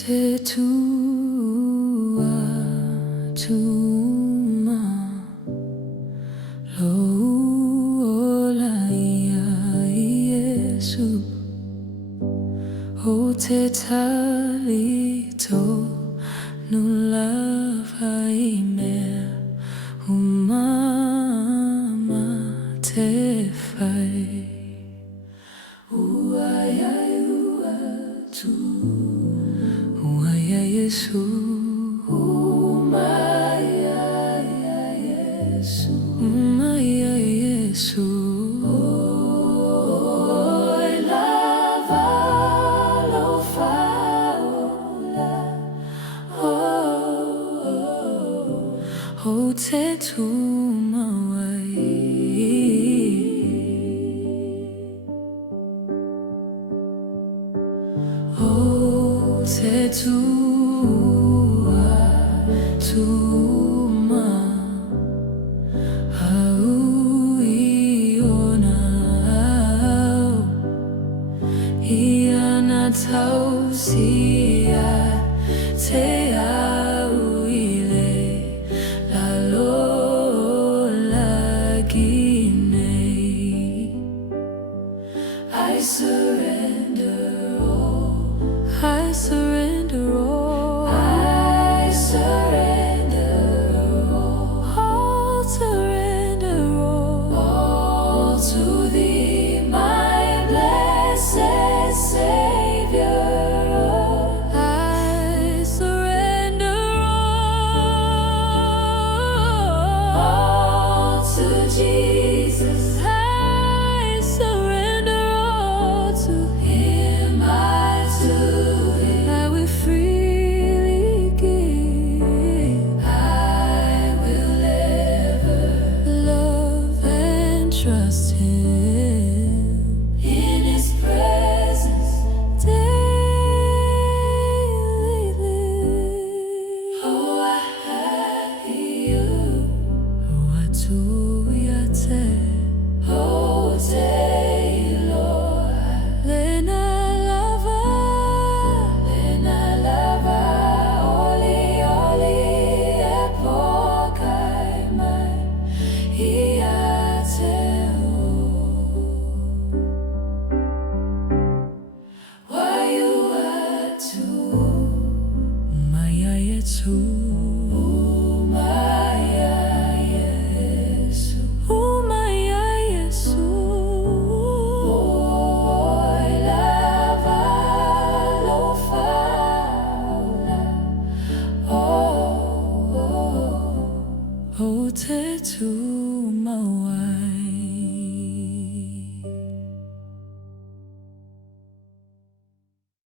te tua tuma lo Leai Iesu o te talito no lava ime umama te fai uai ua tu uai Iesu umai Iesu oi lava lo faula o te tuma wai o te tua tuma au iona au iana tausia te au ile la lola ginei I surrender all I surrender all I surrender all surrender all to thee my blessed Savior I surrender all to Jesus I surrender all to him I will freely give I will ever love and trust him in his presence daily live oh I have you oh I do ya te oh te Lord lena lava oli e pokai mai ia te why you are to my Iesu my Iesu my Iesu oi lava lo faula oh te tuma